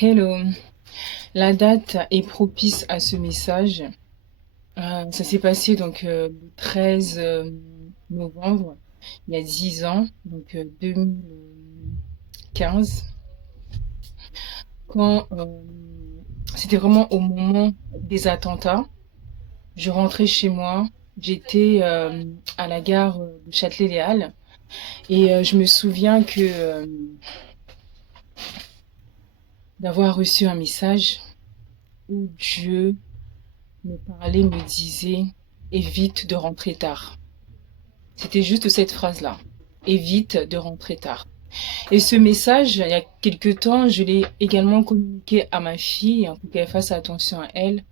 Hello, la date est propice à ce message. Ça s'est passé le 13 novembre, il y a 10 ans, 2015, quand c'était vraiment au moment des attentats. Je rentrais chez moi, j'étais à la gare de Châtelet-Les Halles et je me souviens que d'avoir reçu un message où Dieu me parlait, me disait évite de rentrer tard. C'était juste cette phrase-là. Évite de rentrer tard. Et ce message, il y a quelque temps, je l'ai également communiqué à ma fille pour qu'elle fasse attention à elle.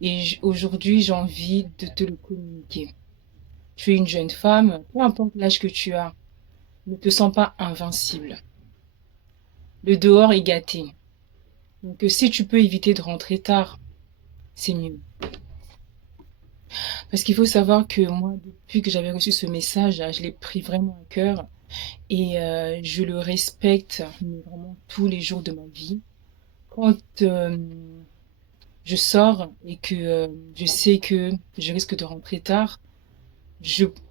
Et aujourd'hui, j'ai envie de te le communiquer. Tu es une jeune femme, peu importe l'âge que tu as, ne te sens pas invincible. Le dehors est gâté. Donc si tu peux éviter de rentrer tard, c'est mieux. Parce qu'il faut savoir que moi, depuis que j'avais reçu ce message, je l'ai pris vraiment à cœur. Et je le respecte mais vraiment tous les jours de ma vie. Quand je sors et que je sais que je risque de rentrer tard,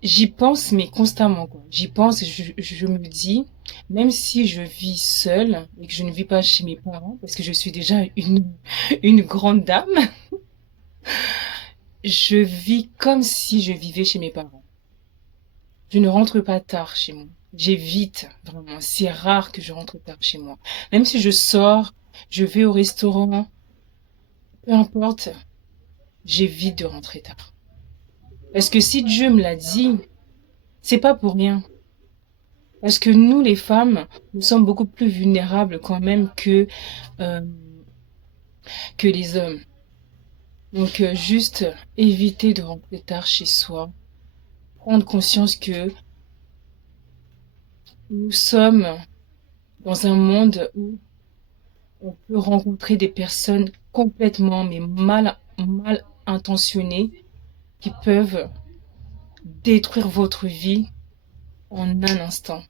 j'y pense mais constamment quoi. J'y pense et je me dis, même si je vis seule et que je ne vis pas chez mes parents, parce que je suis déjà une grande dame, je vis comme si je vivais chez mes parents. Je ne rentre pas tard chez moi. J'évite, vraiment. C'est rare que je rentre tard chez moi. Même si je sors, je vais au restaurant, peu importe, j'évite de rentrer tard. Parce que si Dieu me l'a dit, c'est pas pour rien. Parce que nous, les femmes, nous sommes beaucoup plus vulnérables quand même euh, que les hommes. Donc, juste éviter de rentrer tard chez soi. Prendre conscience que nous sommes dans un monde où on peut rencontrer des personnes complètement mais mal intentionnées qui peuvent détruire votre vie en un instant.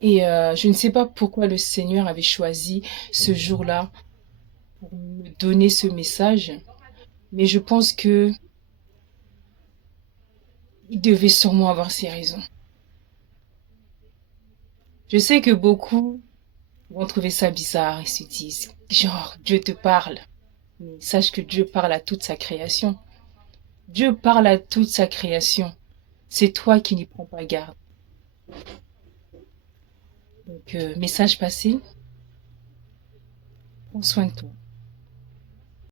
Et je ne sais pas pourquoi le Seigneur avait choisi ce jour-là pour me donner ce message, mais je pense que il devait sûrement avoir ses raisons. Je sais que beaucoup vont trouver ça bizarre et se disent, genre, Dieu te parle. Mais sache que Dieu parle à toute sa création. Dieu parle à toute sa création. C'est toi qui n'y prends pas garde. Donc, message passé, prends soin de toi.